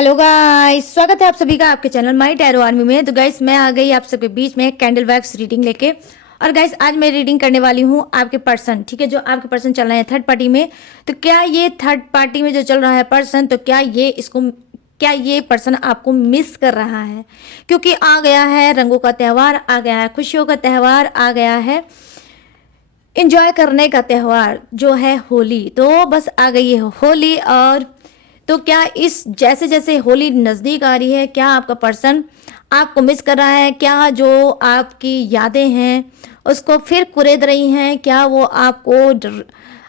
Hello guys, स्वागत है आप सभी का आपके चैनल माई टैरो आर्मी में। तो गाइस मैं आ गई आप सबके बीच में कैंडल वैक्स रीडिंग लेके। और गाइस आज मैं रीडिंग करने वाली हूँ आपके पर्सन, ठीक है, जो आपके पर्सन चल रहे हैं थर्ड पार्टी में। तो क्या ये थर्ड पार्टी में जो चल रहा है पर्सन, तो क्या ये पर्सन आपको मिस कर रहा है? क्योंकि आ गया है रंगों का त्यौहार, आ गया है खुशियों का त्यौहार, आ गया है इंजॉय करने का त्यौहार जो है होली। तो बस आ गई है होली। और तो क्या इस जैसे जैसे होली नज़दीक आ रही है, क्या आपका पर्सन आपको मिस कर रहा है? क्या जो आपकी यादें हैं उसको फिर कुरेद रही हैं? क्या वो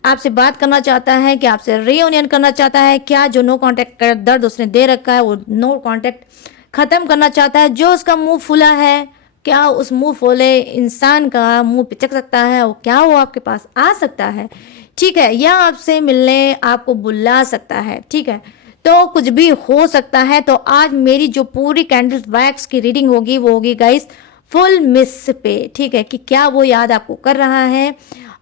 आपसे बात करना चाहता है? क्या आपसे रीयूनियन करना चाहता है? क्या जो नो कांटेक्ट का दर्द उसने दे रखा है वो नो कांटेक्ट ख़त्म करना चाहता है? जो उसका मुंह फुला है, क्या उस मुंह फुले इंसान का मुंह पिचक सकता है? वो क्या वो आपके पास आ सकता है, ठीक है, या आपसे मिलने आपको बुला सकता है, ठीक है। तो कुछ भी हो सकता है। तो आज मेरी जो पूरी कैंडल वैक्स की रीडिंग होगी वो होगी गाइस फुल मिस पे, ठीक है, कि क्या वो याद आपको कर रहा है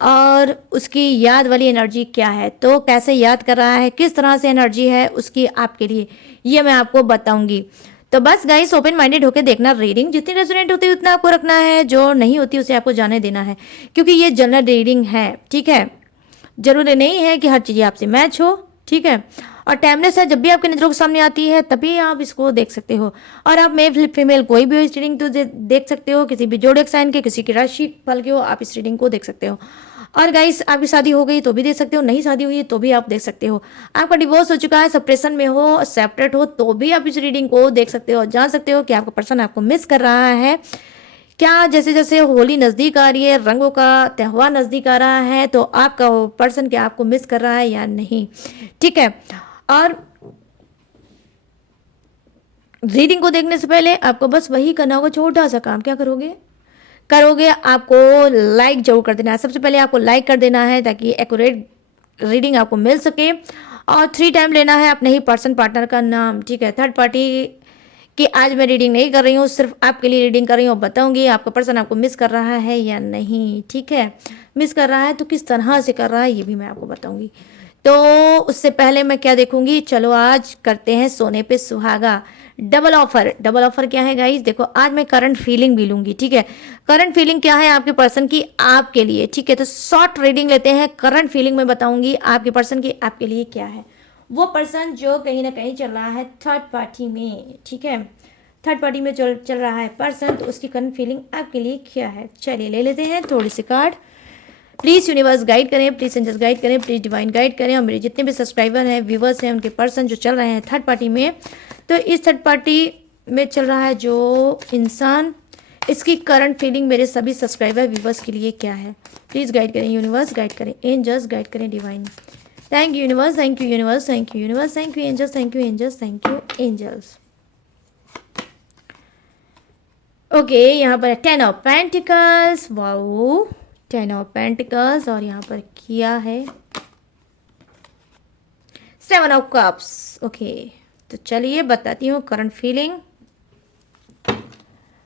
और उसकी याद वाली एनर्जी क्या है, तो कैसे याद कर रहा है, किस तरह से एनर्जी है उसकी आपके लिए, ये मैं आपको बताऊंगी। तो बस गाइस ओपन माइंडेड होकर देखना, रीडिंग जितनी रेजोनेट होती है उतना आपको रखना है, जो नहीं होती उसे आपको जाने देना है, क्योंकि ये जनरल रीडिंग है, ठीक है। जरूरी नहीं है कि हर चीज़ें आपसे मैच हो, ठीक है। और टाइमलेस है, जब भी आपके नजरों के सामने आती है तभी आप इसको देख सकते हो। और आप मेल फीमेल कोई भी इस रीडिंग तो देख सकते हो, किसी भी जोड़क साइन के, किसी की राशि फल के हो, आप इस रीडिंग को देख सकते हो। और गाइस आपकी शादी हो गई तो भी देख सकते हो, नहीं शादी हुई तो भी आप देख सकते हो, आपका डिवोर्स हो चुका है, सेपरेशन में हो, सेपरेट हो, तो भी आप इस रीडिंग को देख सकते हो, जान सकते हो कि आपका पर्सन आपको मिस कर रहा है। क्या जैसे जैसे होली नज़दीक आ रही है, रंगों का त्यौहार नज़दीक आ रहा है, तो आपका पर्सन क्या आपको मिस कर रहा है या नहीं, ठीक है। और रीडिंग को देखने से पहले आपको बस वही करना होगा, छोटा सा काम। क्या करोगे आपको लाइक जरूर कर देना है। सबसे पहले आपको लाइक कर देना है ताकि एक्यूरेट रीडिंग आपको मिल सके। और 3 टाइम लेना है अपने ही पर्सन पार्टनर का नाम, ठीक है। थर्ड पार्टी कि आज मैं रीडिंग नहीं कर रही हूँ, सिर्फ आपके लिए रीडिंग कर रही हूँ, बताऊंगी आपका पर्सन आपको मिस कर रहा है या नहीं, ठीक है। मिस कर रहा है तो किस तरह से कर रहा है ये भी मैं आपको बताऊंगी। तो उससे पहले मैं क्या देखूंगी, चलो आज करते हैं सोने पे सुहागा। डबल ऑफर, डबल ऑफर क्या है गाइस, देखो आज मैं करंट फीलिंग भी लूंगी, ठीक है। करंट फीलिंग क्या है आपके पर्सन की आपके लिए, ठीक है। तो शॉर्ट रीडिंग लेते हैं, करंट फीलिंग में बताऊंगी आपके पर्सन की आपके लिए क्या है। वो पर्सन जो कहीं ना कहीं चल रहा है थर्ड पार्टी में, ठीक है, थर्ड पार्टी में चल रहा है पर्सन, तो उसकी करंट फीलिंग आपके लिए क्या है। चलिए ले लेते हैं थोड़ी सी कार्ड। प्लीज़ यूनिवर्स गाइड करें, प्लीज़ एंजल्स गाइड करें, प्लीज़ डिवाइन गाइड करें। और मेरे जितने भी सब्सक्राइबर हैं, व्यूवर्स हैं, उनके पर्सन जो चल रहे हैं थर्ड पार्टी में, तो इस थर्ड पार्टी में चल रहा है जो इंसान, इसकी करंट फीलिंग मेरे सभी सब्सक्राइबर व्यूवर्स के लिए क्या है। प्लीज़ गाइड करें यूनिवर्स, गाइड करें एंजल्स, गाइड करें divine. Thank you universe, thank you universe, thank you universe, thank you angels, thank you angels, thank you angels. Okay, यहाँ पर 10 of pentacles, wow 10 of pentacles. और यहाँ पर किया है 7 ऑफ कप्स। ओके, तो चलिए बताती हूँ करंट फीलिंग।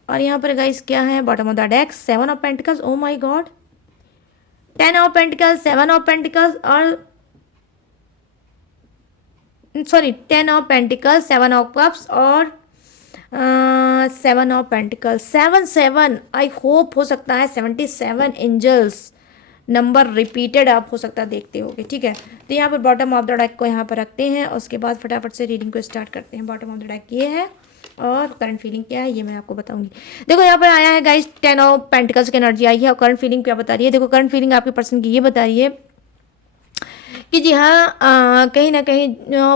और यहाँ पर गाइस क्या है, bottom of the deck 7 of pentacles, oh my god, 10 of pentacles, 7 of pentacles, और sorry 10 of pentacles, 7 of cups और 7 ऑफ पेंटिकल्स, 7 आई होप हो सकता है 77 एंजल्स नंबर रिपीटेड आप हो सकता है देखते होगे, ठीक है। तो यहाँ पर बॉटम ऑफ द डेक को यहाँ पर रखते हैं और उसके बाद फटाफट से रीडिंग को स्टार्ट करते हैं। बॉटम ऑफ द डेक ये है और करंट फीलिंग क्या है ये मैं आपको बताऊंगी। देखो यहाँ पर आया है गाइस 10 ऑफ पेंटिकल्स की एनर्जी आई है और करंट फीलिंग क्या बता रही है। देखो करंट फीलिंग आपके पर्सन की ये बता रही है कि जी हाँ, कहीं ना कहीं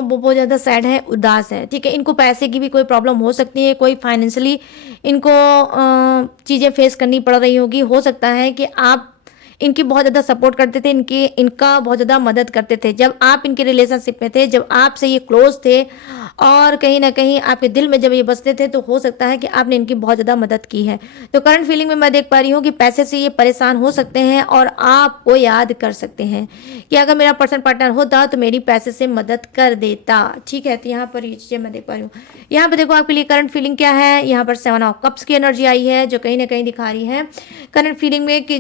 वो बहुत ज़्यादा सैड है, उदास है, ठीक है। इनको पैसे की भी कोई प्रॉब्लम हो सकती है, कोई फाइनेंशियली इनको चीज़ें फेस करनी पड़ रही होगी। हो सकता है कि आप इनकी बहुत ज़्यादा सपोर्ट करते थे, इनका बहुत ज़्यादा मदद करते थे जब आप इनके रिलेशनशिप में थे, जब आपसे ये क्लोज थे, और कहीं ना कहीं आपके दिल में जब ये बसते थे, तो हो सकता है कि आपने इनकी बहुत ज़्यादा मदद की है। तो करंट फीलिंग में मैं देख पा रही हूँ कि पैसे से ये परेशान हो सकते हैं और आपको याद कर सकते हैं कि अगर मेरा पर्सन पार्टनर होता तो मेरी पैसे से मदद कर देता, ठीक है। तो यहाँ पर ये चीज़ें मैं देख पा रही हूँ। यहाँ पर देखो आपके लिए करंट फीलिंग क्या है, यहाँ पर 7 ऑफ कप्स की एनर्जी आई है जो कहीं ना कहीं दिखा रही है करंट फीलिंग में कि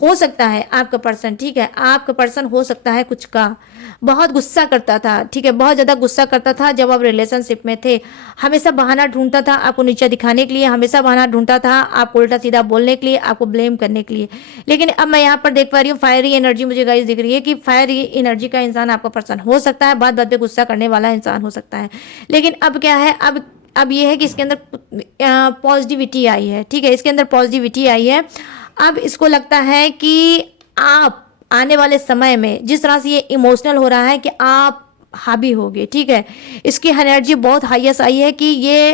हो सकता है आपका पर्सन, ठीक है, आपका पर्सन हो सकता है कुछ का बहुत गुस्सा करता था, ठीक है, बहुत ज़्यादा गुस्सा करता था जब आप रिलेशनशिप में थे। हमेशा बहाना ढूंढता था आपको नीचा दिखाने के लिए, हमेशा बहाना ढूंढता था आपको उल्टा सीधा बोलने के लिए, आपको ब्लेम करने के लिए। लेकिन अब मैं यहाँ पर देख पा रही हूँ फायरी एनर्जी मुझे गाइस दिख रही है कि फायरी एनर्जी का इंसान आपका पर्सन हो सकता है, बात बात पे गुस्सा करने वाला इंसान हो सकता है। लेकिन अब क्या है, अब ये है कि इसके अंदर पॉजिटिविटी आई है, ठीक है, इसके अंदर पॉजिटिविटी आई है। अब इसको लगता है कि आप आने वाले समय में जिस तरह से ये इमोशनल हो रहा है कि आप हावी होगे, ठीक है, इसकी एनर्जी बहुत हाईएस्ट आई है कि ये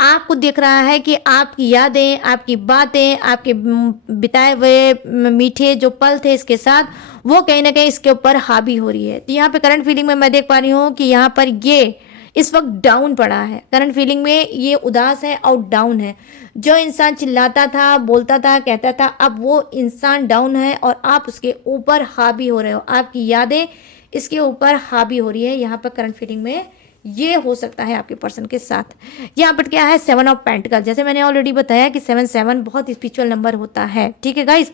आपको दिख रहा है कि आपकी यादें, आपकी बातें, आपके बिताए हुए मीठे जो पल थे इसके साथ, वो कहीं ना कहीं इसके ऊपर हावी हो रही है। तो यहाँ पे करंट फीलिंग में मैं देख पा रही हूँ कि यहाँ पर ये इस वक्त डाउन पड़ा है, करंट फीलिंग में ये उदास है और डाउन है। जो इंसान चिल्लाता था, बोलता था, कहता था, अब वो इंसान डाउन है और आप उसके ऊपर हावी हो रहे हो, आपकी यादें इसके ऊपर हावी हो रही है। यहाँ पर करंट फीलिंग में ये हो सकता है आपके पर्सन के साथ। यहाँ पर क्या है, 7 ऑफ पेंटिकल, जैसे मैंने ऑलरेडी बताया कि 7 बहुत स्पिरिचुअल नंबर होता है, ठीक है गाइस।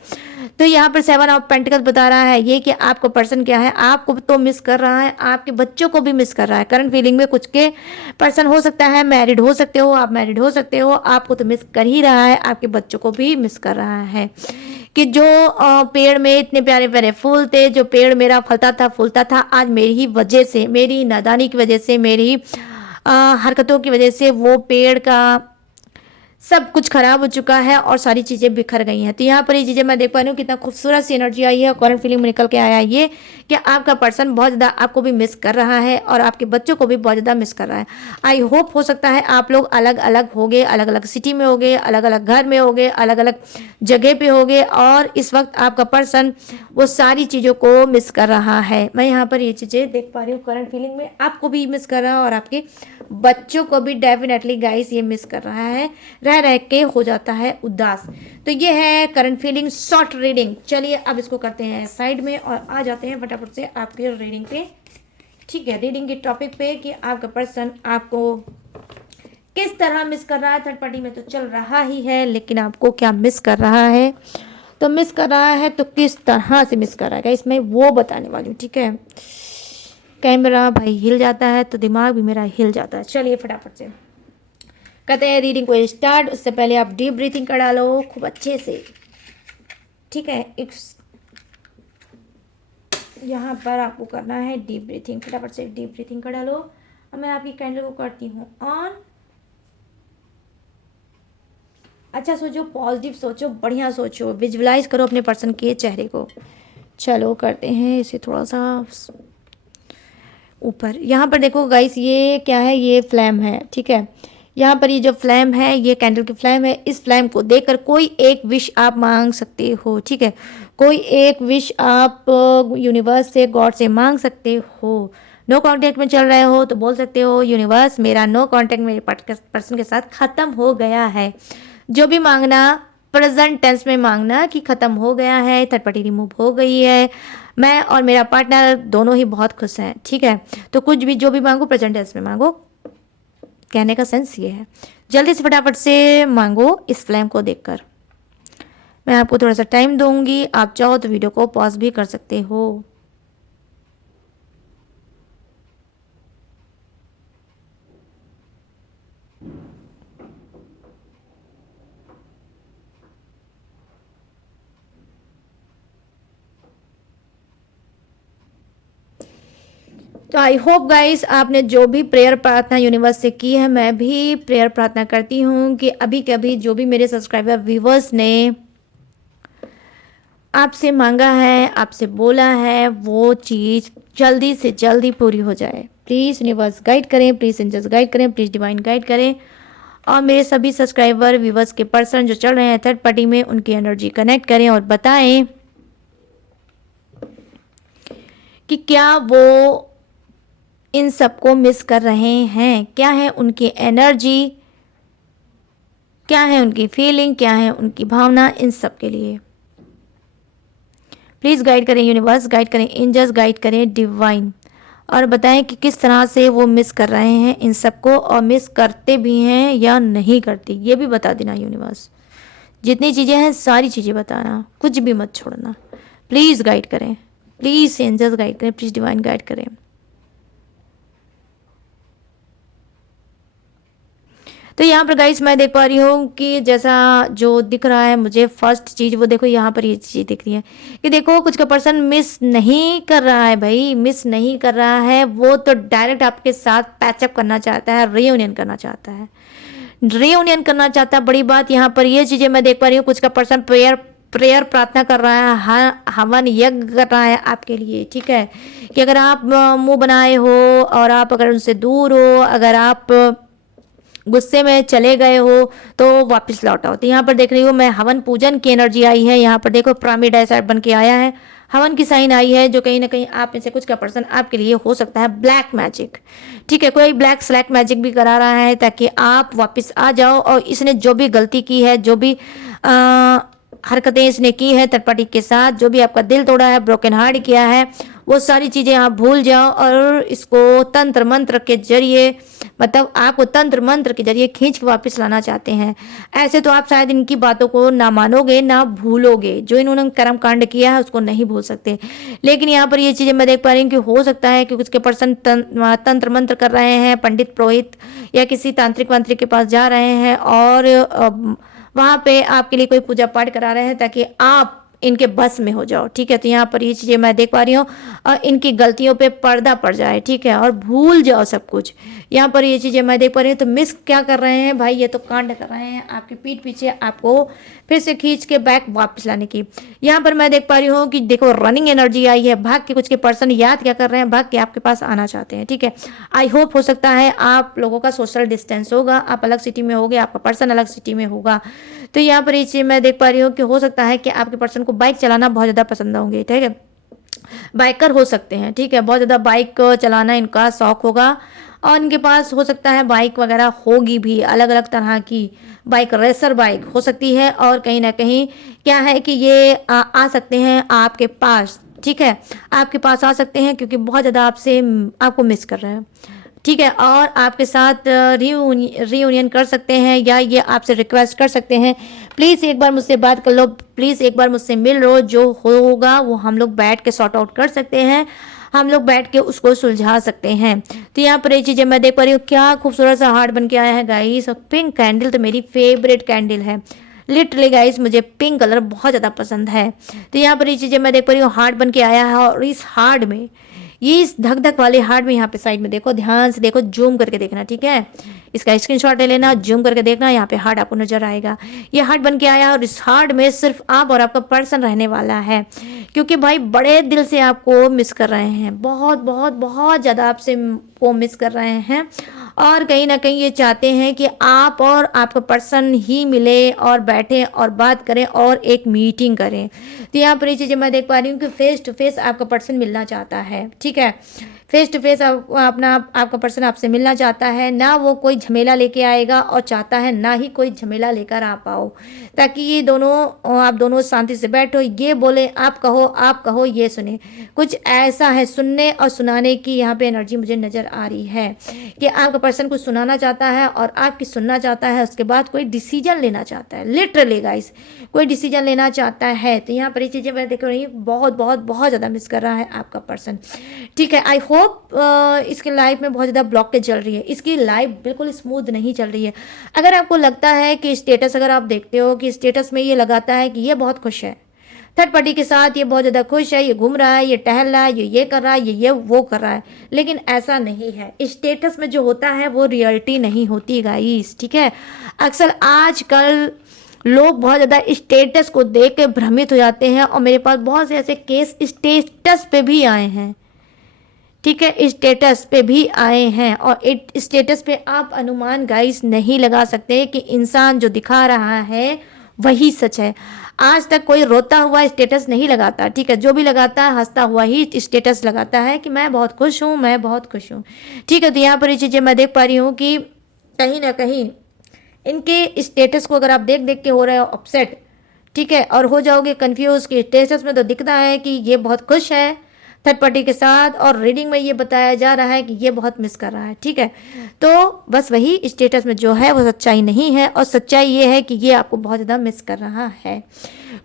तो यहाँ पर 7 ऑफ पेंटिकल बता रहा है ये कि आपका पर्सन क्या है, आपको तो मिस कर रहा है, आपके बच्चों को भी मिस कर रहा है। करंट फीलिंग में कुछ के पर्सन हो सकता है मैरिड हो सकते हो, आप मैरिड हो सकते हो, आपको तो मिस कर ही रहा है, आपके बच्चों को भी मिस कर रहा है कि जो पेड़ में इतने प्यारे प्यारे फूल थे, जो पेड़ मेरा फलता था फूलता था, आज मेरी ही वजह से, मेरी नादानी की वजह से, मेरी हरकतों की वजह से वो पेड़ का सब कुछ खराब हो चुका है और सारी चीज़ें बिखर गई हैं। तो यहाँ पर ये चीज़ें मैं देख पा रही हूँ कितना खूबसूरत सी एनर्जी आई है और करंट फीलिंग में निकल के आया ये कि आपका पर्सन बहुत ज़्यादा आपको भी मिस कर रहा है और आपके बच्चों को भी बहुत ज़्यादा मिस कर रहा है। आई होप हो सकता है आप लोग अलग अलग होगे, अलग अलग सिटी में होगे, अलग अलग घर में होगे, अलग अलग जगह पे होगे और इस वक्त आपका पर्सन वो सारी चीज़ों को मिस कर रहा है। मैं यहाँ पर ये चीज़ें देख पा रही हूँ करंट फीलिंग में, आपको भी मिस कर रहा है और आपके बच्चों को भी डेफिनेटली गाइस ये मिस कर रहा है, रह रह के हो जाता है उदास। तो ये है करंट फीलिंग शॉर्ट रीडिंग। चलिए अब इसको करते हैं साइड में और आ जाते हैं फटाफट से आपके रीडिंग पे, ठीक है, रीडिंग के टॉपिक पे कि आपका पर्सन आपको किस तरह मिस कर रहा है। थर्ड पार्टी में तो चल रहा ही है, लेकिन आपको क्या मिस कर रहा है, तो मिस कर रहा है तो किस तरह से मिस कर रहा है इसमें वो बताने वाली हूँ, ठीक है। कैमरा भाई हिल जाता है तो दिमाग भी मेरा हिल जाता है। चलिए फटाफट से कहते हैं रीडिंग को स्टार्ट। उससे पहले आप डीप ब्रीथिंग कर डालो खूब अच्छे से, ठीक है। यहाँ पर आपको करना है डीप ब्रीथिंग, फटाफट से डीप ब्रीथिंग कर डालो। अब मैं आपकी कैंडल को करती हूँ ऑन। अच्छा सोचो, पॉजिटिव सोचो, बढ़िया सोचो, विजुअलाइज करो अपने पर्सन के चेहरे को। चलो करते हैं इसे थोड़ा सा ऊपर। यहाँ पर देखो गाइस ये क्या है, ये फ्लैम है, ठीक है। यहाँ पर ये जो फ्लैम है ये कैंडल की फ्लैम है। इस फ्लैम को देखकर कोई एक विश आप मांग सकते हो, ठीक है। कोई एक विश आप यूनिवर्स से, गॉड से मांग सकते हो। नो कांटेक्ट में चल रहे हो तो बोल सकते हो यूनिवर्स मेरा नो कांटेक्ट मेरे पर्सन के साथ ख़त्म हो गया है। जो भी मांगना प्रेजेंट टेंस में मांगना कि ख़त्म हो गया है, थर्ड पार्टी रिमूव हो गई है, मैं और मेरा पार्टनर दोनों ही बहुत खुश हैं, ठीक है। तो कुछ भी जो भी मांगो प्रेजेंट टेंस में मांगो, कहने का सेंस ये है। जल्दी से फटाफट से मांगो इस फ्लेम को देखकर। मैं आपको थोड़ा सा टाइम दूंगी, आप चाहो तो वीडियो को पॉज भी कर सकते हो। तो आई होप गाइस आपने जो भी प्रेयर प्रार्थना यूनिवर्स से की है, मैं भी प्रेयर प्रार्थना करती हूँ कि अभी कभी जो भी मेरे सब्सक्राइबर व्यूवर्स ने आपसे मांगा है, आपसे बोला है, वो चीज़ जल्दी से जल्दी पूरी हो जाए। प्लीज़ यूनिवर्स गाइड करें, प्लीज़ एंजल्स गाइड करें, प्लीज़ डिवाइन गाइड करें और मेरे सभी सब्सक्राइबर व्यूवर्स के पर्सन जो चल रहे हैं थर्ड पार्टी में उनकी एनर्जी कनेक्ट करें और बताएं कि क्या वो इन सबको मिस कर रहे हैं, क्या है उनकी एनर्जी, क्या है उनकी फीलिंग, क्या है उनकी भावना, इन सब के लिए प्लीज़ गाइड करें यूनिवर्स, गाइड करें एंजल्स, गाइड करें डिवाइन और बताएं कि किस तरह से वो मिस कर रहे हैं इन सबको और मिस करते भी हैं या नहीं करते, ये भी बता देना यूनिवर्स। जितनी चीज़ें हैं सारी चीज़ें बताना, कुछ भी मत छोड़ना। प्लीज़ गाइड करें, प्लीज़ एंजल्स गाइड करें, प्लीज़ डिवाइन गाइड करें। तो यहाँ पर गाइस मैं देख पा रही हूँ कि जैसा जो दिख रहा है मुझे फर्स्ट चीज़, वो देखो यहाँ पर ये चीज़ दिख रही है कि देखो कुछ का पर्सन मिस नहीं कर रहा है भाई, मिस नहीं कर रहा है, वो तो डायरेक्ट आपके साथ पैचअप करना चाहता है, रीयूनियन करना चाहता है, रीयूनियन करना चाहता है। बड़ी बात यहाँ पर ये चीज़ें मैं देख पा रही हूँ, कुछ का पर्सन प्रेयर प्रेयर प्रार्थना कर रहा है, हवन यज्ञ कर रहा है आपके लिए, ठीक है। कि अगर आप मुंह बनाए हो और आप अगर उनसे दूर हो, अगर आप गुस्से में चले गए हो तो वापस लौट आओ। तो यहाँ पर देख रही हूँ मैं हवन पूजन की एनर्जी आई है। यहाँ पर देखो पिरामिड ऐसा बन के आया है, हवन की साइन आई है, जो कहीं ना कहीं आप में से कुछ का पर्सन आपके लिए हो सकता है ब्लैक मैजिक, ठीक है। कोई ब्लैक स्लैक मैजिक भी करा रहा है ताकि आप वापस आ जाओ, और इसने जो भी गलती की है, जो भी हरकतें इसने की है थर्ड पार्टी के साथ, जो भी आपका दिल तोड़ा है, ब्रोकन हार्ट किया है, वो सारी चीज़ें आप भूल जाओ और इसको तंत्र मंत्र के जरिए, मतलब आपको तंत्र मंत्र के जरिए खींच के वापस लाना चाहते हैं। ऐसे तो आप शायद इनकी बातों को ना मानोगे ना भूलोगे, जो इन्होंने कर्म कांड किया है उसको नहीं भूल सकते। लेकिन यहाँ पर ये चीज़ें मैं देख पा रही हूँ कि हो सकता है कि उसके पर्सन तंत्र मंत्र कर रहे हैं, पंडित पुरोहित या किसी तांत्रिक वांत्रिक के पास जा रहे हैं और वहाँ पे आपके लिए कोई पूजा पाठ करा रहे हैं ताकि आप इनके बस में हो जाओ, ठीक है। तो यहाँ पर ये चीज़ें मैं देख पा रही हूँ और इनकी गलतियों पे पर्दा पड़ जाए, ठीक है, और भूल जाओ सब कुछ। यहाँ पर ये चीज़ें मैं देख पा रही हूँ। तो मिस क्या कर रहे हैं भाई, ये तो कांड कर रहे हैं आपकी पीठ पीछे, आपको फिर से खींच के बैक वापस लाने की। यहाँ पर मैं देख पा रही हूँ कि देखो रनिंग एनर्जी आई है, भाग के कुछ के पर्सन याद क्या कर रहे हैं, भाग के आपके पास आना चाहते हैं, ठीक है। आई होप हो सकता है आप लोगों का सोशल डिस्टेंस होगा, आप अलग सिटी में होगे, आपका पर्सन अलग सिटी में होगा। तो यहाँ पर ये चीज़ मैं देख पा रही हूँ कि हो सकता है कि आपके पर्सन को बाइक चलाना बहुत ज़्यादा पसंद होंगे, ठीक है, बाइकर हो सकते हैं, ठीक है, बहुत ज़्यादा बाइक चलाना इनका शौक होगा और इनके पास हो सकता है बाइक वगैरह होगी भी, अलग अलग तरह की बाइक, रेसर बाइक हो सकती है। और कहीं ना कहीं क्या है कि ये आ सकते हैं आपके पास, ठीक है, आपके पास आ सकते हैं क्योंकि बहुत ज़्यादा आपको मिस कर रहे हैं, ठीक है, और आपके साथ रीयूनियन कर सकते हैं या ये आपसे रिक्वेस्ट कर सकते हैं प्लीज़ एक बार मुझसे बात कर लो, प्लीज़ एक बार मुझसे मिल लो, जो होगा वो हम लोग बैठ के सॉर्ट आउट कर सकते हैं, हम लोग बैठ के उसको सुलझा सकते हैं। तो यहाँ पर ये चीज़ें मैं देख पा रही हूँ, क्या खूबसूरत सा हार्ट बन के आया है गाइस। और पिंक कैंडल तो मेरी फेवरेट कैंडल है, लिटरली गाइस मुझे पिंक कलर बहुत ज़्यादा पसंद है। तो यहाँ पर ये चीज़ें मैं देख पा रही हूँ, हार्ट बन के आया है और इस हार्ट में, ये इस धक धक वाले हार्ट में यहाँ पे साइड में देखो, ध्यान से देखो, जूम करके देखना, ठीक है, इसका स्क्रीनशॉट ले लेना, जूम करके देखना, यहाँ पे हार्ट आपको नजर आएगा। ये हार्ट बन के आया और इस हार्ट में सिर्फ आप और आपका पर्सन रहने वाला है, क्योंकि भाई बड़े दिल से आपको मिस कर रहे हैं, बहुत बहुत बहुत ज़्यादा आपसे को मिस कर रहे हैं और कहीं ना कहीं ये चाहते हैं कि आप और आपका पर्सन ही मिले और बैठे और बात करें और एक मीटिंग करें। तो यहाँ पर ये चीज़ें मैं देख पा रही हूँ कि फेस टू फेस आपका पर्सन मिलना चाहता है, ठीक है, फेस टू फेस आपका पर्सन आपसे मिलना चाहता है, ना वो कोई झमेला लेके आएगा और चाहता है ना ही कोई झमेला लेकर आ पाओ, ताकि ये दोनों आप दोनों शांति से बैठो, ये बोले आप कहो ये सुने। कुछ ऐसा है सुनने और सुनाने की यहाँ पे एनर्जी मुझे नज़र आ रही है कि आपका पर्सन कुछ सुनाना चाहता है और आपकी सुनना चाहता है, उसके बाद कोई डिसीजन लेना चाहता है, लिटरली गाइस कोई डिसीजन लेना चाहता है। तो यहाँ पर ये चीज़ें मैं देख रही हूँ, बहुत बहुत बहुत ज़्यादा मिस कर रहा है आपका पर्सन, ठीक है। आई होप इसके लाइफ में बहुत ज़्यादा ब्लॉकेज चल रही है, इसकी लाइफ बिल्कुल स्मूथ नहीं चल रही है। अगर आपको लगता है कि स्टेटस, अगर आप देखते हो कि स्टेटस में ये लगाता है कि ये बहुत खुश है थर्ड पार्टी के साथ, ये बहुत ज़्यादा खुश है, ये घूम रहा है, ये टहल रहा है, ये कर रहा है, ये वो कर रहा है, लेकिन ऐसा नहीं है। स्टेटस में जो होता है वो रियलिटी नहीं होती गाइस, ठीक है। अक्सर आजकल लोग बहुत ज़्यादा स्टेटस को देख के भ्रमित हो जाते हैं और मेरे पास बहुत से ऐसे केस स्टेटस पे भी आए हैं, ठीक है, स्टेटस पे भी आए हैं और स्टेटस पे आप अनुमान गाइस नहीं लगा सकते कि इंसान जो दिखा रहा है वही सच है। आज तक कोई रोता हुआ स्टेटस नहीं लगाता, ठीक है, जो भी लगाता है हंसता हुआ ही स्टेटस लगाता है कि मैं बहुत खुश हूँ, मैं बहुत खुश हूँ, ठीक है। तो यहाँ पर ये चीज़ें मैं देख पा रही हूँ कि कहीं ना कहीं इनके स्टेटस को अगर आप देख देख के हो रहे हो अपसेट, ठीक है, और हो जाओगे कंफ्यूज कि स्टेटस में तो दिखता है कि ये बहुत खुश है, थर्ड पार्टी के साथ, और रीडिंग में ये बताया जा रहा है कि ये बहुत मिस कर रहा है। ठीक है, तो बस वही स्टेटस में जो है वो सच्चाई नहीं है, और सच्चाई ये है कि ये आपको बहुत ज़्यादा मिस कर रहा है।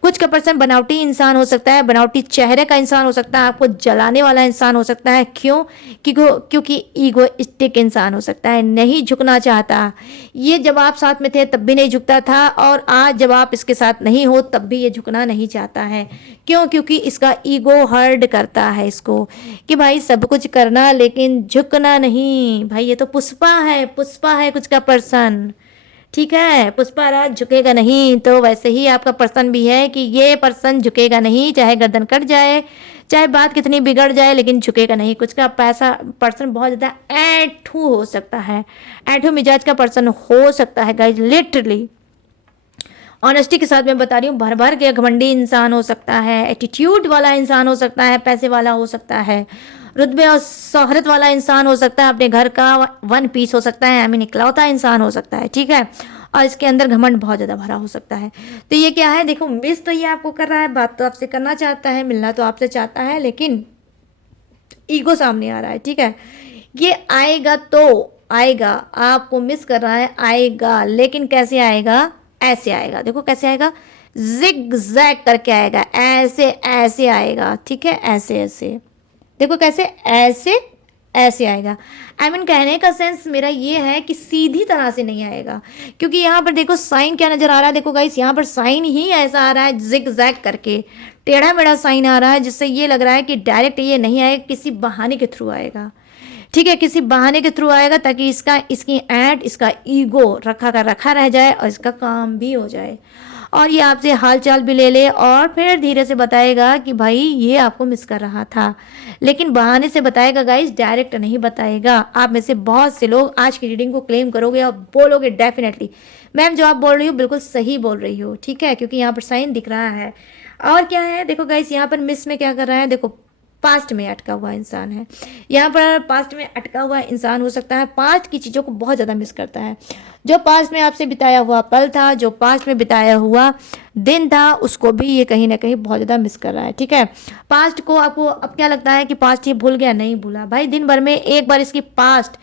कुछ का पर्सन बनावटी इंसान हो सकता है, बनावटी चेहरे का इंसान हो सकता है, आपको जलाने वाला इंसान हो सकता है। क्यों? क्योंकि ईगोइस्टिक इंसान हो सकता है, नहीं झुकना चाहता। ये जब आप साथ में थे तब भी नहीं झुकता था, और आज जब आप इसके साथ नहीं हो तब भी ये झुकना नहीं चाहता है। क्यों? क्योंकि इसका ईगो हर्ट करता है इसको कि भाई सब कुछ करना लेकिन झुकना नहीं। भाई ये तो पुष्पा है, पुष्पा है कुछ का पर्सन। ठीक है, पुष्पा राज झुकेगा नहीं, तो वैसे ही आपका पर्सन भी है कि ये पर्सन झुकेगा नहीं, चाहे गर्दन कट जाए, चाहे बात कितनी बिगड़ जाए, लेकिन झुकेगा नहीं। कुछ का पैसा पर्सन बहुत ज़्यादा ऐठू हो सकता है, ऐठू मिजाज का पर्सन हो सकता है गाइज, लिटरली ऑनेस्टी के साथ मैं बता रही हूँ। भर भर के घमंडी इंसान हो सकता है, एटीट्यूड वाला इंसान हो सकता है, पैसे वाला हो सकता है, रुतबे और शोहरत वाला इंसान हो सकता है, अपने घर का वन पीस हो सकता है, आई मीन इकलौता इंसान हो सकता है। ठीक है, और इसके अंदर घमंड बहुत ज़्यादा भरा हो सकता है। तो ये क्या है, देखो मिस तो ये आपको कर रहा है, बात तो आपसे करना चाहता है, मिलना तो आपसे चाहता है, लेकिन ईगो सामने आ रहा है। ठीक है, ये आएगा तो आएगा, आपको मिस कर रहा है, आएगा, लेकिन कैसे आएगा? ऐसे आएगा। देखो कैसे आएगा, जिग जैग करके आएगा, ऐसे ऐसे आएगा। ठीक है, ऐसे ऐसे, देखो कैसे, ऐसे ऐसे आएगा। आई मीन कहने का सेंस मेरा ये है कि सीधी तरह से नहीं आएगा, क्योंकि यहाँ पर देखो साइन क्या नजर आ रहा है। देखो गाइस, यहाँ पर साइन ही ऐसा आ रहा है, जिग जैग करके टेढ़ा मेढ़ा साइन आ रहा है, जिससे ये लग रहा है कि डायरेक्ट ये नहीं आएगा, किसी बहाने के थ्रू आएगा। ठीक है, किसी बहाने के थ्रू आएगा, ताकि इसकी ऐंठ, इसका ईगो रखा का रखा रह जाए, और इसका काम भी हो जाए, और ये आपसे हाल चाल भी ले ले, और फिर धीरे से बताएगा कि भाई ये आपको मिस कर रहा था, लेकिन बहाने से बताएगा गाइस, डायरेक्ट नहीं बताएगा। आप में से बहुत से लोग आज की रीडिंग को क्लेम करोगे और बोलोगे डेफिनेटली मैम जो आप बोल रही हो बिल्कुल सही बोल रही हो। ठीक है, क्योंकि यहाँ पर साइन दिख रहा है। और क्या है, देखो गाइस, यहाँ पर मिस में क्या कर रहा है, देखो पास्ट में अटका हुआ इंसान है। यहाँ पर पास्ट में अटका हुआ इंसान हो सकता है, पास्ट की चीज़ों को बहुत ज़्यादा मिस करता है। जो पास्ट में आपसे बिताया हुआ पल था, जो पास्ट में बिताया हुआ दिन था, उसको भी ये कहीं ना कहीं बहुत ज़्यादा मिस कर रहा है। ठीक है, पास्ट को आपको अब क्या लगता है कि पास्ट ये भूल गया? नहीं भूला भाई, दिन भर में एक बार इसकी पास्ट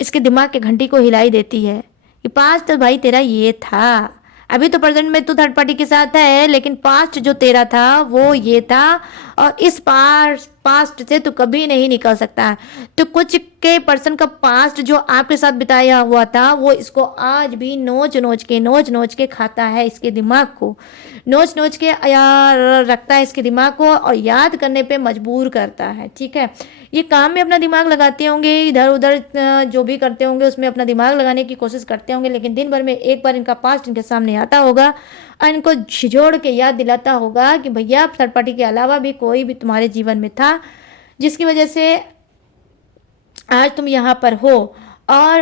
इसके दिमाग के घंटी को हिलाई देती है कि पास्ट तो भाई तेरा ये था। अभी तो प्रेजेंट में तू थर्ड पार्टी के साथ है, लेकिन पास्ट जो तेरा था वो ये था, और इस पास्ट से तू कभी नहीं निकल सकता। तो कुछ के पर्सन का पास्ट जो आपके साथ बिताया हुआ था, वो इसको आज भी नोच नोच के खाता है, इसके दिमाग को नोच नोच के यार रखता है इसके दिमाग को, और याद करने पे मजबूर करता है। ठीक है, ये काम में अपना दिमाग लगाते होंगे, इधर उधर जो भी करते होंगे उसमें अपना दिमाग लगाने की कोशिश करते होंगे, लेकिन दिन भर में एक बार इनका पास्ट इनके सामने आता होगा, और इनको झिझोड़ के याद दिलाता होगा कि भैया थर्ड पार्टी के अलावा भी कोई भी तुम्हारे जीवन में था, जिसकी वजह से आज तुम यहाँ पर हो, और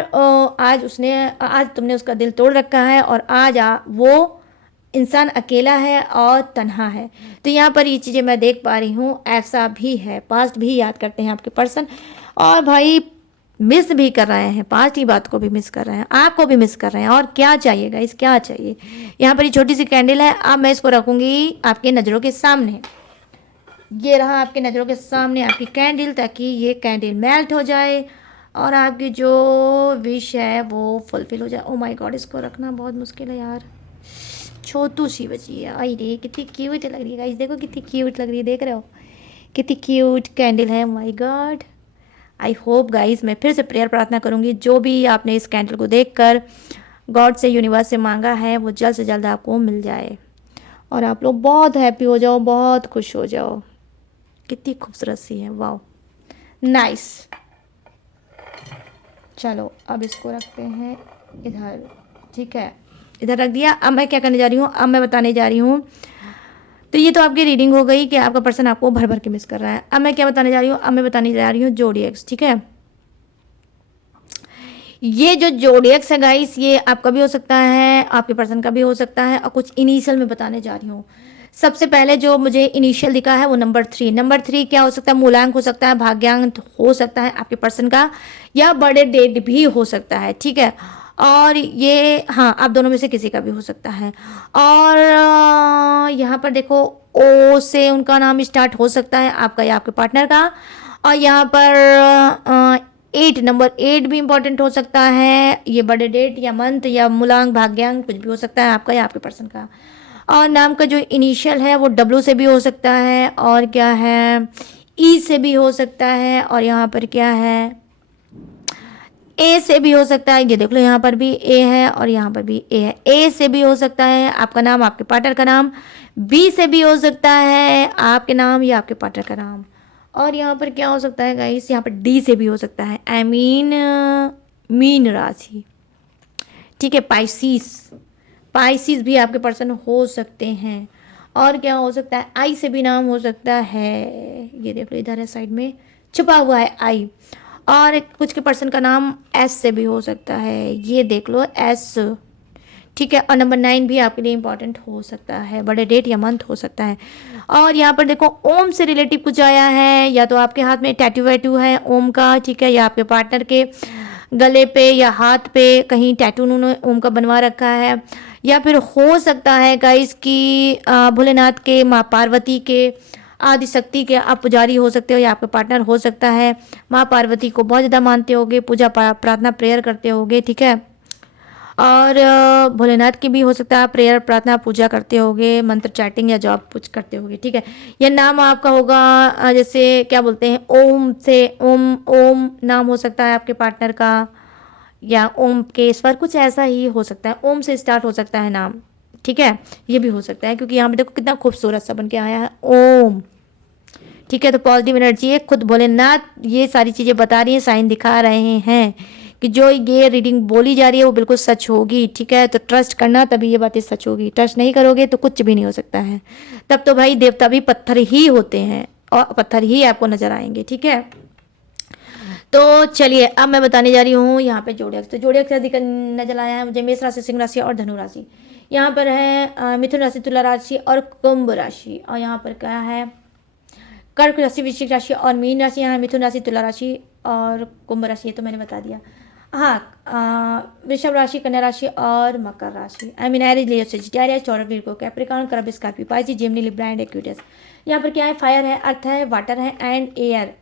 आज तुमने उसका दिल तोड़ रखा है, और आज वो इंसान अकेला है और तन्हा है। तो यहाँ पर ये चीज़ें मैं देख पा रही हूँ, ऐसा भी है, पास्ट भी याद करते हैं आपके पर्सन, और भाई मिस भी कर रहे हैं, पास्ट की बात को भी मिस कर रहे हैं, आपको भी मिस कर रहे हैं। और क्या चाहिए गाइस, क्या चाहिए? यहाँ पर ये छोटी सी कैंडल है, अब मैं इसको रखूँगी आपके नज़रों के सामने। ये रहा आपके नज़रों के सामने आपकी कैंडल, ताकि ये कैंडल मेल्ट हो जाए और आपकी जो विश है वो फुलफिल हो जाए। ओ माय गॉड, इसको रखना बहुत मुश्किल है यार, छोटू सी बची है। आई रे कितनी क्यूट लग रही है गाइस, देखो कितनी क्यूट लग रही है, देख रहे हो कितनी क्यूट कैंडल है। My God, I hope guys, मैं फिर से प्रेयर प्रार्थना करूँगी, जो भी आपने इस कैंडल को देखकर गॉड से, यूनिवर्स से मांगा है, वो जल्द से जल्द आपको मिल जाए, और आप लोग बहुत हैप्पी हो जाओ, बहुत खुश हो जाओ। कितनी खूबसूरत सी है, वाओ नाइस। चलो अब इसको रखते हैं इधर। ठीक है, इधर रख दिया। अब मैं क्या करने जा रही हूँ, अब मैं बताने जा रही हूँ। तो ये तो आपकी रीडिंग हो गई कि आपका पर्सन आपको भर भर के मिस कर रहा है। अब मैं क्या बताने जा रही हूँ, अब मैं बताने जा रही हूँ जोडिएक्स। ठीक है, ये जो जोडिएक्स है गाइस, ये आपका भी हो सकता है, आपके पर्सन का भी हो सकता है, और कुछ इनिशियल में बताने जा रही हूँ। सबसे पहले जो मुझे इनिशियल दिखा है वो नंबर 3। नंबर 3 क्या हो सकता है? मूलांक हो सकता है, भाग्यांक हो सकता है आपके पर्सन का, या बर्थडे डेट भी हो सकता है। ठीक है, और ये हाँ, आप दोनों में से किसी का भी हो सकता है। और यहाँ पर देखो ओ से उनका नाम स्टार्ट हो सकता है, आपका या आपके पार्टनर का। और यहाँ पर 8, नंबर 8 भी इम्पोर्टेंट हो सकता है, ये बर्थडे डेट या मंथ या मूलांक भाग्यांक कुछ भी हो सकता है आपका या आपके पर्सन का। और नाम का जो इनिशियल है वो डब्ल्यू से भी हो सकता है, और क्या है ई से भी हो सकता है, और यहाँ पर क्या है ए से भी हो सकता है। ये देख लो यहाँ पर भी ए है और यहाँ पर भी ए है। ए से भी हो सकता है आपका नाम, आपके पार्टनर का नाम। बी से भी हो सकता है आपके नाम या आपके पार्टनर का नाम। और यहाँ पर क्या हो सकता है गाइस, यहाँ पर डी से भी हो सकता है, आई मीन मीन राशि। ठीक है, पाइसिस, पाइसिस भी आपके पर्सन हो सकते हैं। और क्या हो सकता है, आई से भी नाम हो सकता है, ये देख लो इधर है साइड में छुपा हुआ है आई। और कुछ के पर्सन का नाम एस से भी हो सकता है, ये देख लो एस। ठीक है, और नंबर 9 भी आपके लिए इंपॉर्टेंट हो सकता है, बर्थडे डेट या मंथ हो सकता है। और यहाँ पर देखो ओम से रिलेटिव कुछ आया है, या तो आपके हाथ में टैटू वैटू है ओम का, ठीक है, या आपके पार्टनर के गले पे या हाथ पे कहीं टैटू उन्होंने ओम का बनवा रखा है। या फिर हो सकता है गाइस कि भोलेनाथ के, माँ पार्वती के, आदि शक्ति के आप पुजारी हो सकते हो या आपका पार्टनर हो सकता है माँ पार्वती को बहुत ज़्यादा मानते होगे, पूजा प्रार्थना प्रेयर करते होगे। ठीक है, और भोलेनाथ की भी हो सकता है, प्रेयर प्रार्थना पूजा करते होगे, मंत्र चैटिंग या जॉब कुछ करते होगे। ठीक है, यह नाम आपका होगा जैसे क्या बोलते हैं ओम से, ओम ओम नाम हो सकता है आपके पार्टनर का, या ओम केश्वर कुछ ऐसा ही हो सकता है, ओम से स्टार्ट हो सकता है नाम। ठीक है, ये भी हो सकता है क्योंकि यहाँ पे देखो कितना खूबसूरत सा बन के आया है ओम। ठीक है, तो पॉजिटिव एनर्जी है, खुद भोलेनाथ ये सारी चीज़ें बता रही हैं, साइन दिखा रहे हैं कि जो ये रीडिंग बोली जा रही है वो बिल्कुल सच होगी। ठीक है, तो ट्रस्ट करना, तभी ये बातें सच होगी। ट्रस्ट नहीं करोगे तो कुछ भी नहीं हो सकता है, तब तो भाई देवता भी पत्थर ही होते हैं और पत्थर ही आपको नजर आएंगे। ठीक है, तो चलिए अब मैं बताने जा रही हूँ यहाँ पे जोड़ियक। तो जोड़ियक से अधिक नजर आया है मुझे मेष राशि, सिंह राशि और धनु राशि। यहाँ पर है मिथुन राशि, तुला राशि और कुंभ राशि। और यहाँ पर क्या है कर्क राशि, वृश्चिक राशि और मीन राशि। यहाँ मिथुन राशि, तुला राशि और कुंभ राशि, ये तो मैंने बता दिया। हाँ, वृषभ राशि, कन्या राशि और मकर राशि। I mean Aries, Leo, Sagittarius, Taurus, Virgo, Capricorn, करब, Scorpio, Pisces, Gemini, Libra and Aquarius. यहाँ पर क्या है, फायर है, अर्थ है, वाटर है एंड एयर,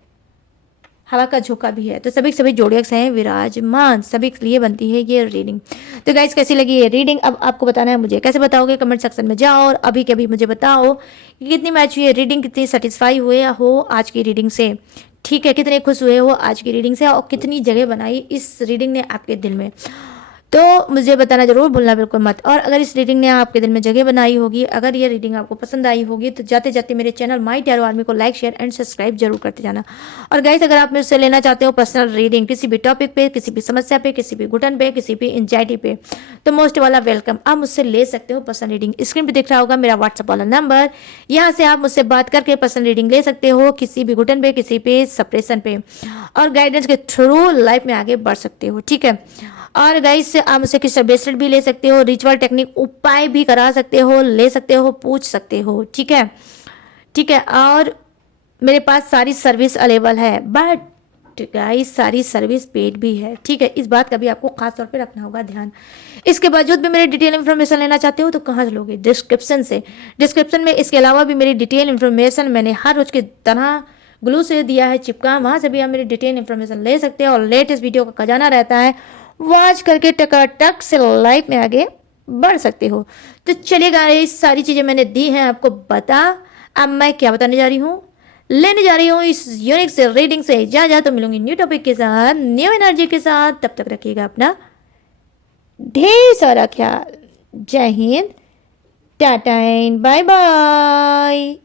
हवा का झोंका भी है। तो सभी के सभी जोड़ियक्स हैं विराजमान, सभी के लिए बनती है ये रीडिंग। तो गाइस कैसी लगी ये रीडिंग, अब आपको बताना है मुझे। कैसे बताओगे, कमेंट सेक्शन में जाओ और अभी के अभी मुझे बताओ कि कितनी मैच हुई है रीडिंग, कितनी सेटिस्फाई हुए हो आज की रीडिंग से। ठीक है, कितने खुश हुए हो आज की रीडिंग से और कितनी जगह बनाई इस रीडिंग ने आपके दिल में, तो मुझे बताना जरूर भूलना बिल्कुल मत। और अगर इस रीडिंग ने आपके दिल में जगह बनाई होगी, अगर ये रीडिंग आपको पसंद आई होगी, तो जाते जाते मेरे चैनल माई टैरो आर्मी को लाइक, शेयर एंड सब्सक्राइब जरूर करते जाना। और गाइस अगर आप मुझसे लेना चाहते हो पर्सनल रीडिंग किसी भी टॉपिक पे, किसी भी समस्या पे, किसी भी घुटन पे, किसी भी एंजाइटी पे, तो मोस्ट वाला वेलकम, आप मुझसे ले सकते हो पर्सनल रीडिंग। स्क्रीन पे दिख रहा होगा मेरा व्हाट्सएप वाला नंबर, यहाँ से आप मुझसे बात करके पर्सनल रीडिंग ले सकते हो किसी भी घुटन पे, किसी पे सप्रेशन पे, और गाइडेंस के थ्रू लाइफ में आगे बढ़ सकते हो। ठीक है, और गाइस आप मुझसे किसी ब्रेसलेट भी ले सकते हो, रिचुअल टेक्निक उपाय भी करा सकते हो, ले सकते हो, पूछ सकते हो। ठीक है, ठीक है, और मेरे पास सारी सर्विस अवेलेबल है, बट गाइस सारी सर्विस पेड भी है। ठीक है, इस बात का भी आपको खास तौर पे रखना होगा ध्यान। इसके बावजूद भी मेरी डिटेल इन्फॉर्मेशन लेना चाहते हो तो कहाँ से लोगे, डिस्क्रिप्शन से। डिस्क्रिप्शन में इसके अलावा भी मेरी डिटेल इन्फॉर्मेशन मैंने हर रोज की तरह ग्लू से दिया है चिपका, वहां से भी आप मेरी डिटेल इन्फॉर्मेशन ले सकते हो और लेटेस्ट वीडियो का खजाना रहता है, वॉच करके टकाटक से लाइफ में आगे बढ़ सकते हो। तो चलिए गाइस सारी चीजें मैंने दी हैं आपको बता, अब मैं क्या बताने जा रही हूँ, लेने जा रही हूँ इस यूनिक से रीडिंग से इजाजत। तो मिलूंगी न्यू टॉपिक के साथ, न्यू एनर्जी के साथ, तब तक रखिएगा अपना ढेर सारा ख्याल। जय Hind, tata and bye bye.